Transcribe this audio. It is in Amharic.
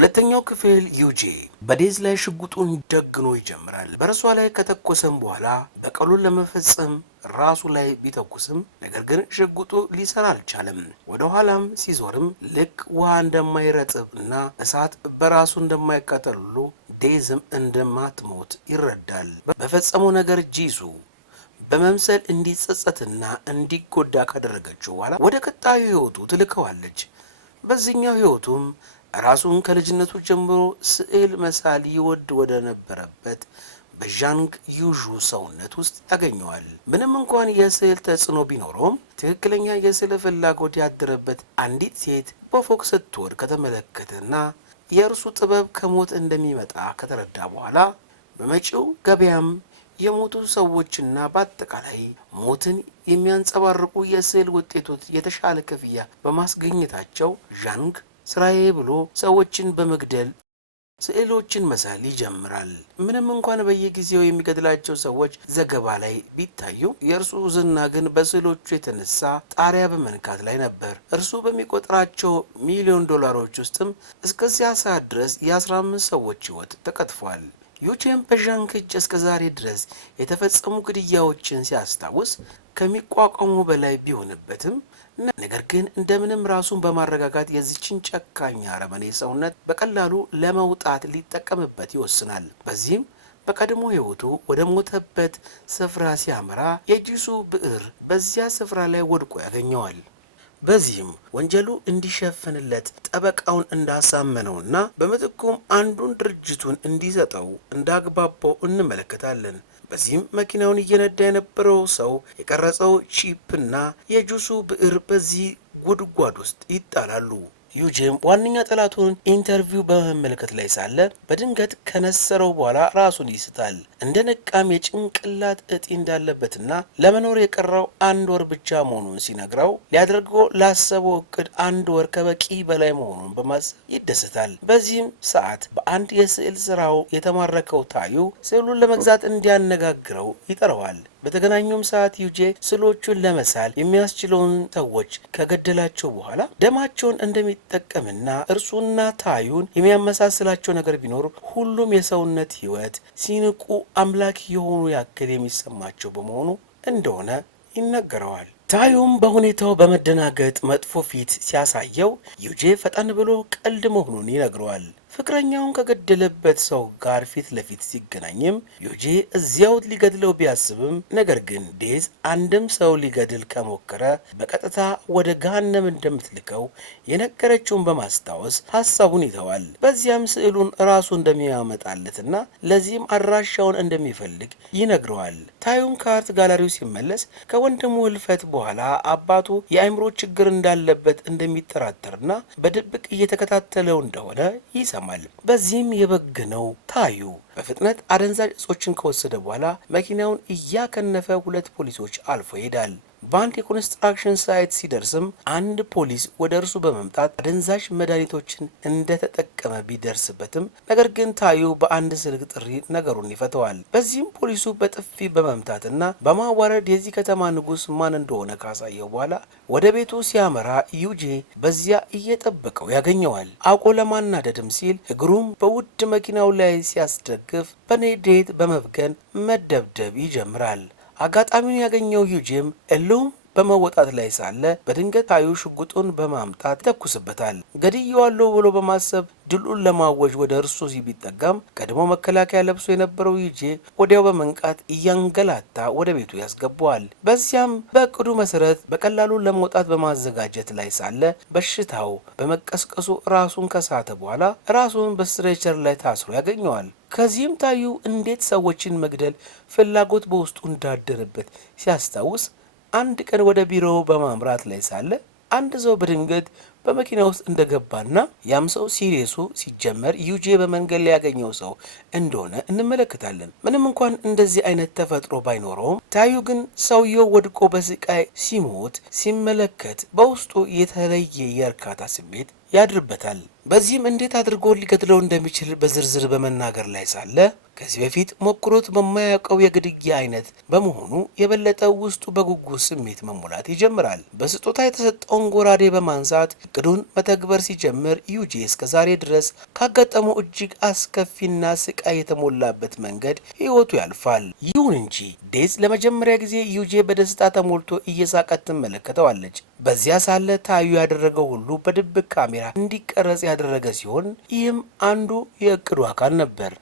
ሁለተኛው ክፍል ዩጂ በዴዝ ላይ ሽጉጡን ደግኖ ይጀምራል። በራሷ ላይ ከተኮሰም በኋላ በቀሉን ለመፈጸም ራሱ ላይ ቢተኩስም ነገር ግን ሽጉጡ ሊሰራ አልቻለም። ወደ ኋላም ሲዞርም ልክ ውሃ እንደማይረጥብ እና እሳት በራሱ እንደማይቃጠል ሁሉ ዴዝም እንደማትሞት ይረዳል። በፈጸመው ነገር ጂሱ በመምሰል እንዲጸጸትና እንዲጎዳ ካደረገችው በኋላ ወደ ቀጣዩ ህይወቱ ትልከዋለች። በዚህኛው ህይወቱም ራሱን ከልጅነቱ ጀምሮ ስዕል መሳል ይወድ ወደ ነበረበት በዣንግ ዩዡ ሰውነት ውስጥ ያገኘዋል። ምንም እንኳን የስዕል ተጽዕኖ ቢኖረውም ትክክለኛ የስዕል ፍላጎት ያደረበት አንዲት ሴት በፎቅ ስትወድ ከተመለከተና የእርሱ ጥበብ ከሞት እንደሚመጣ ከተረዳ በኋላ በመጪው ገበያም የሞቱ ሰዎችና በአጠቃላይ ሞትን የሚያንጸባርቁ የስዕል ውጤቶች የተሻለ ክፍያ በማስገኘታቸው ዣንግ ስራዬ ብሎ ሰዎችን በመግደል ስዕሎችን መሳል ይጀምራል። ምንም እንኳን በየጊዜው የሚገድላቸው ሰዎች ዘገባ ላይ ቢታዩ የእርሱ ዝና ግን በስዕሎቹ የተነሳ ጣሪያ በመንካት ላይ ነበር። እርሱ በሚቆጥራቸው ሚሊዮን ዶላሮች ውስጥም እስከዚያ ሰዓት ድረስ የ15 ሰዎች ህይወት ተቀጥፏል። ዩጂም በዣንግ እጅ እስከ ዛሬ ድረስ የተፈጸሙ ግድያዎችን ሲያስታውስ ከሚቋቋሙ በላይ ቢሆንበትም ነገር ግን እንደምንም ራሱን በማረጋጋት የዚችን ጨካኝ አረመኔ ሰውነት በቀላሉ ለመውጣት ሊጠቀምበት ይወስናል። በዚህም በቀድሞ ህይወቱ ወደ ሞተበት ስፍራ ሲያመራ የጂሱ ብዕር በዚያ ስፍራ ላይ ወድቆ ያገኘዋል። በዚህም ወንጀሉ እንዲሸፍንለት ጠበቃውን እንዳሳመነውና በምትኩም አንዱን ድርጅቱን እንዲሰጠው እንዳግባባው እንመለከታለን። በዚህም መኪናውን እየነዳ የነበረው ሰው የቀረጸው ቺፕና የጂሱ ብዕር በዚህ ጉድጓድ ውስጥ ይጣላሉ። ዩጂም ዋነኛ ጠላቱን ኢንተርቪው በመመልከት ላይ ሳለ በድንገት ከነሰረው በኋላ ራሱን ይስታል። እንደ ነቃም የጭንቅላት እጢ እንዳለበትና ለመኖር የቀረው 1 ወር ብቻ መሆኑን ሲነግረው ሊያደርገው ላሰበው እቅድ 1 ወር ከበቂ በላይ መሆኑን በማሰብ ይደሰታል። በዚህም ሰዓት በአንድ የስዕል ስራው የተማረከው ታዩ ስዕሉን ለመግዛት እንዲያነጋግረው ይጠራዋል። በተገናኙም ሰዓት ዩጂ ስዕሎቹን ለመሳል የሚያስችለውን ሰዎች ከገደላቸው በኋላ ደማቸውን እንደሚጠቀምና እርሱና ታዩን የሚያመሳስላቸው ነገር ቢኖር ሁሉም የሰውነት ህይወት ሲንቁ አምላክ የሆኑ ያክል የሚሰማቸው በመሆኑ እንደሆነ ይነገረዋል። ታዩም በሁኔታው በመደናገጥ መጥፎ ፊት ሲያሳየው ዩጂ ፈጠን ብሎ ቀልድ መሆኑን ይነግረዋል። ፍቅረኛውን ከገደለበት ሰው ጋር ፊት ለፊት ሲገናኝም ዩጂ እዚያው ሊገድለው ቢያስብም ነገር ግን ዴዝ አንድም ሰው ሊገድል ከሞከረ በቀጥታ ወደ ገሃነም እንደምትልከው የነገረችውን በማስታወስ ሐሳቡን ይተዋል። በዚያም ስዕሉን ራሱ እንደሚያመጣለትና ለዚህም አድራሻውን እንደሚፈልግ ይነግረዋል። ታዩም ከአርት ጋላሪው ሲመለስ ከወንድሙ ህልፈት በኋላ አባቱ የአእምሮ ችግር እንዳለበት እንደሚጠራጠርና በድብቅ እየተከታተለው እንደሆነ ይሰማል። በዚህም የበገነው ታዩ በፍጥነት አደንዛዥ እጾችን ከወሰደ በኋላ መኪናውን እያከነፈ 2 ፖሊሶች አልፎ ይሄዳል። በአንድ የኮንስትራክሽን ሳይት ሲደርስም አንድ ፖሊስ ወደ እርሱ በመምጣት አደንዛዥ መድኃኒቶችን እንደተጠቀመ ቢደርስበትም ነገር ግን ታዩ በአንድ ስልክ ጥሪ ነገሩን ይፈተዋል። በዚህም ፖሊሱ በጥፊ በመምታትና በማዋረድ የዚህ ከተማ ንጉሥ ማን እንደሆነ ካሳየው በኋላ ወደ ቤቱ ሲያመራ ዩጂ በዚያ እየጠበቀው ያገኘዋል። አውቆ ለማናደድም ሲል እግሩም በውድ መኪናው ላይ ሲያስደግፍ በንዴት በመብገን መደብደብ ይጀምራል። አጋጣሚውን ያገኘው ዩጂም እሉም በመወጣት ላይ ሳለ በድንገት ታዩ ሽጉጡን በማምጣት ይተኩስበታል። ገድየዋለሁ ብሎ በማሰብ ድሉን ለማወጅ ወደ እርሱ ቢጠጋም ቀድሞ መከላከያ ለብሶ የነበረው ዩጂ ወዲያው በመንቃት እያንገላታ ወደ ቤቱ ያስገባዋል። በዚያም በእቅዱ መሰረት በቀላሉ ለመውጣት በማዘጋጀት ላይ ሳለ በሽታው በመቀስቀሱ ራሱን ከሳተ በኋላ ራሱን በስትሬቸር ላይ ታስሮ ያገኘዋል። ከዚህም ታዩ እንዴት ሰዎችን መግደል ፍላጎት በውስጡ እንዳደረበት ሲያስታውስ አንድ ቀን ወደ ቢሮው በማምራት ላይ ሳለ አንድ ሰው በድንገት በመኪና ውስጥ እንደገባና ያም ሰው ሲሪየሱ ሲጀመር ዩጂ በመንገድ ላይ ያገኘው ሰው እንደሆነ እንመለከታለን። ምንም እንኳን እንደዚህ አይነት ተፈጥሮ ባይኖረውም ታዩ ግን ሰውየው ወድቆ በስቃይ ሲሞት ሲመለከት በውስጡ የተለየ የእርካታ ስሜት ያድርበታል። በዚህም እንዴት አድርጎ ሊገድለው እንደሚችል በዝርዝር በመናገር ላይ ሳለ ከዚህ በፊት ሞክሮት በማያውቀው የግድያ አይነት በመሆኑ የበለጠ ውስጡ በጉጉት ስሜት መሞላት ይጀምራል። በስጦታ የተሰጠውን ጎራዴ በማንሳት እቅዱን መተግበር ሲጀምር ዩጂ እስከዛሬ ድረስ ካጋጠመው እጅግ አስከፊና ስቃይ የተሞላበት መንገድ ህይወቱ ያልፋል። ይሁን እንጂ ዴዝ ለመጀመሪያ ጊዜ ዩጂ በደስታ ተሞልቶ እየሳቀት ትመለከተዋለች። በዚያ ሳለ ታዩ ያደረገው ሁሉ በድብቅ ካሜራ እንዲቀረጽ ያደረገ ሲሆን ይህም አንዱ የእቅዱ አካል ነበር።